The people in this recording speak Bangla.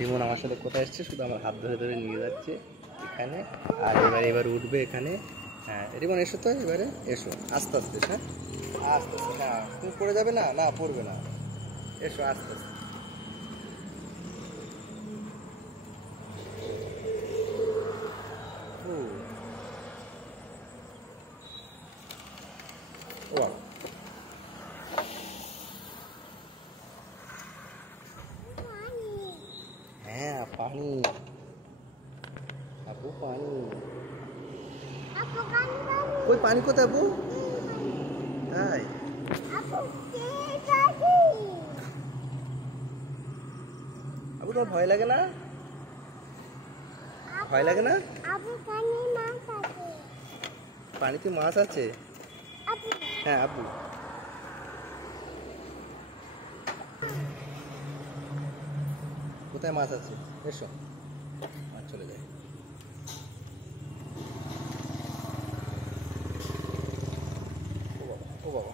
রিমন আমার সাথে কোথায় এসছে, শুধু আমার হাত ধরে ধরে নিয়ে যাচ্ছে এখানে। আর এবার উঠবে এখানে। হ্যাঁ রিমন এসো তো, এবারে এসো আস্তে আস্তে। হ্যাঁ আস্তে আস্তে। হ্যাঁ তুমি পড়ে যাবে না, না পড়বে না, এসো আস্তে আস্তে। ও হ্যাঁ পানি, আপু পানি। কই পানি কোথায় আপু? তাই আপু তোমার ভয় লাগে না? ভয় লাগে না? পানিতে মাছ আছে? হ্যাঁ আপু। কোথায় মাছ আছে? এসো, মাছ চলে যায়। ও বাবা, ও বাবা।